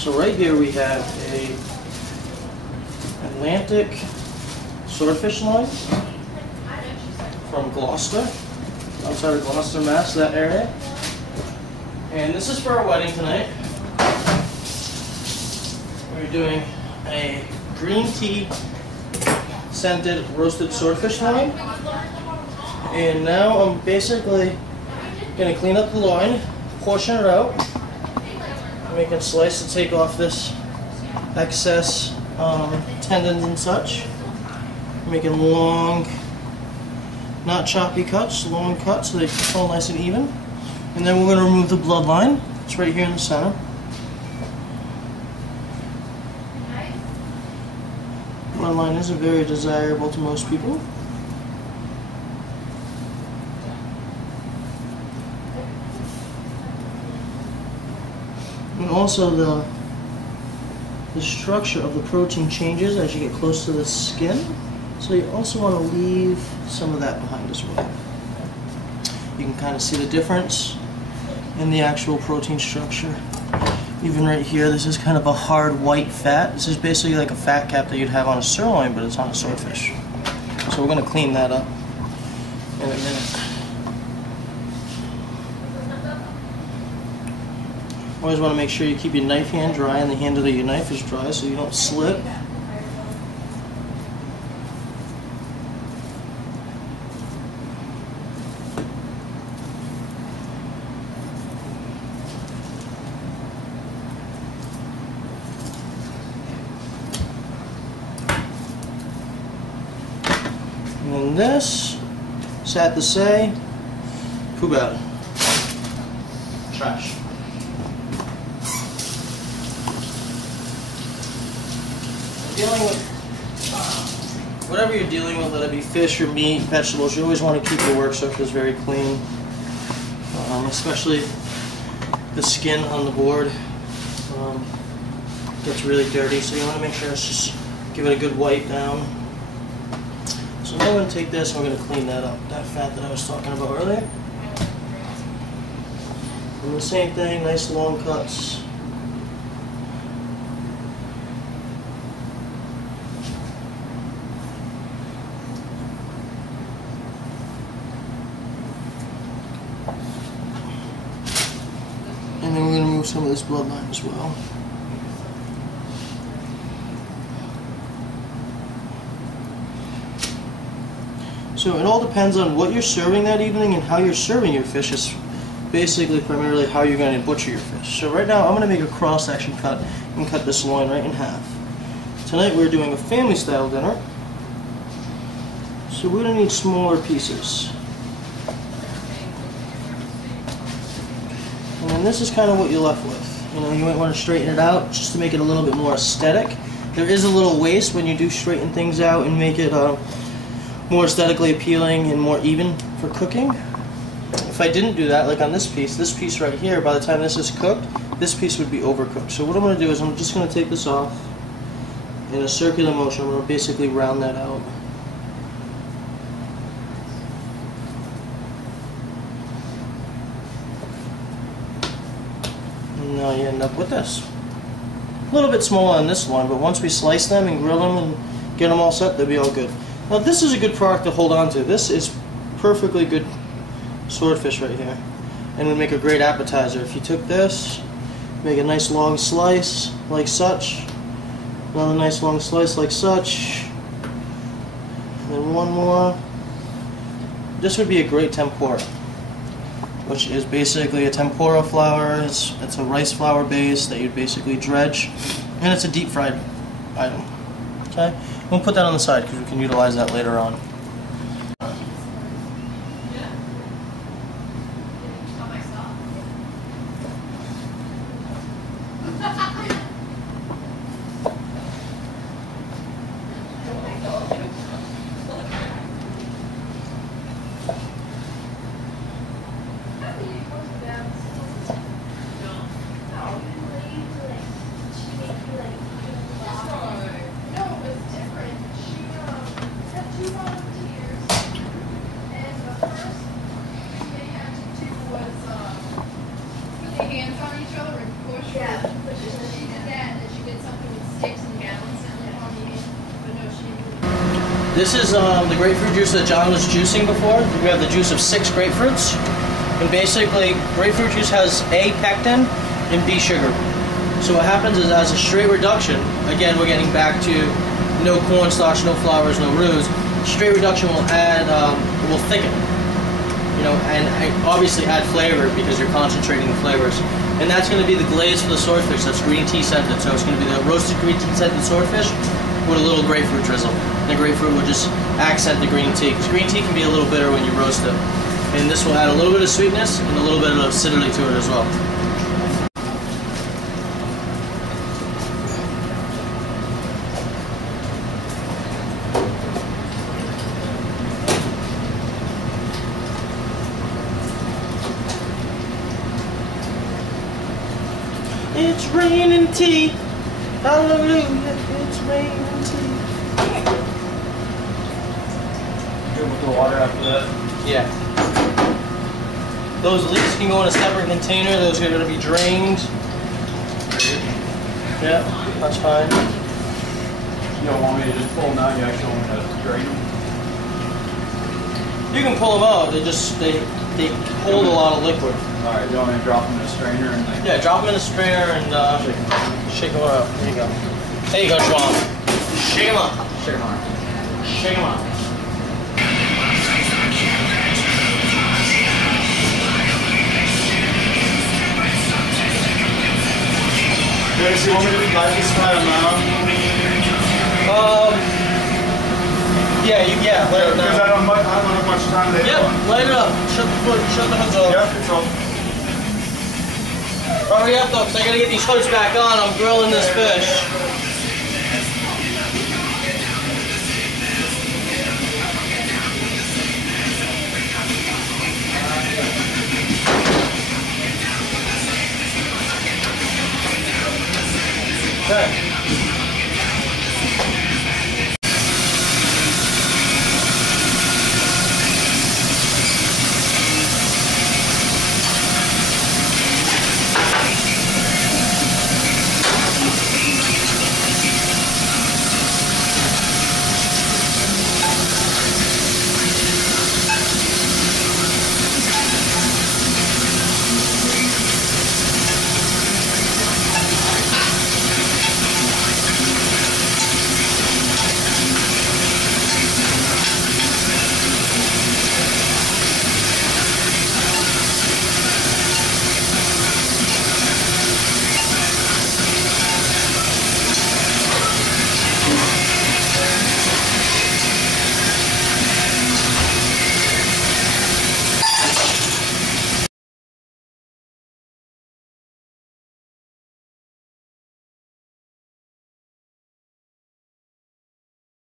So right here we have a Atlantic swordfish line from Gloucester, outside of Gloucester, Mass, that area. And this is for our wedding tonight. We're doing a green tea scented roasted swordfish loin. And now I'm basically going to clean up the loin, portion it out, make a slice to take off this excess tendons and such. Making long, not choppy cuts, long cuts so they fall nice and even. And then we're going to remove the bloodline. It's right here in the center. Bloodline isn't very desirable to most people. And also the structure of the protein changes as you get close to the skin. So you also want to leave some of that behind as well. You can kind of see the difference in the actual protein structure. Even right here, this is kind of a hard white fat. This is basically like a fat cap that you'd have on a sirloin, but it's on a swordfish. So we're going to clean that up in a minute. Always want to make sure you keep your knife hand dry and the handle of your knife is dry so you don't slip. And then this, sad to say, poubelle. Trash. Dealing with whatever you're dealing with, whether it be fish or meat, vegetables, you always want to keep your work surface very clean, especially the skin on the board gets really dirty, so you want to make sure it's just give it a good wipe down. So now we're going to take this and we're going to clean that up, that fat that I was talking about earlier. And the same thing, nice long cuts. And then we're going to remove some of this bloodline as well. So it all depends on what you're serving that evening and how you're serving your fish is basically primarily how you're going to butcher your fish. So right now I'm going to make a cross-section cut and cut this loin right in half. Tonight we're doing a family-style dinner, so we're going to need smaller pieces. And this is kind of what you're left with. You know, you might want to straighten it out just to make it a little bit more aesthetic. There is a little waste when you do straighten things out and make it more aesthetically appealing and more even for cooking. If I didn't do that, like on this piece right here, by the time this is cooked, this piece would be overcooked. So what I'm going to do is I'm just going to take this off in a circular motion. I'm going to basically round that out. Now you end up with this. A little bit smaller on this one, but once we slice them and grill them and get them all set, they'll be all good. Now this is a good product to hold on to. This is perfectly good swordfish right here. And would make a great appetizer. If you took this, make a nice long slice like such, another nice long slice like such, and then one more. This would be a great tempura, which is basically a tempura flour. It's a rice flour base that you'd basically dredge, and it's a deep fried item. Okay, we'll put that on the side because we can utilize that later on. This is the grapefruit juice that John was juicing before. We have the juice of 6 grapefruits. And basically, grapefruit juice has A, pectin, and B, sugar. So what happens is, as a straight reduction, again, we're getting back to no cornstarch, no flours, no roux. Straight reduction will add, will thicken, you know, and obviously add flavor because you're concentrating the flavors. And that's going to be the glaze for the swordfish. That's green tea scented. So it's going to be the roasted green tea scented swordfish with a little grapefruit drizzle. And the grapefruit will just accent the green tea, because green tea can be a little bitter when you roast it. And this will add a little bit of sweetness and a little bit of acidity to it as well. It's raining tea, hallelujah, it's raining tea. Good with the water after that? Yeah. Those leaks can go in a separate container, those are going to be drained. Yeah, that's fine. You don't want me to just pull them out, you actually want me to drain them? You can pull them out, they hold a lot of liquid. Alright, you want me to drop them in a strainer and like... Yeah, drop them in a strainer and shake them up. There you go. There you go, Schwab. Shake them up. Shake them out. Shake them up. Dennis, you want me to light this fire now? Yeah, light it Because now. I don't have much time later on. Yep, light it up. Shut the hoods off. Yep, it's off. Hurry up though, because I gotta get these hoods back on. I'm grilling this fish.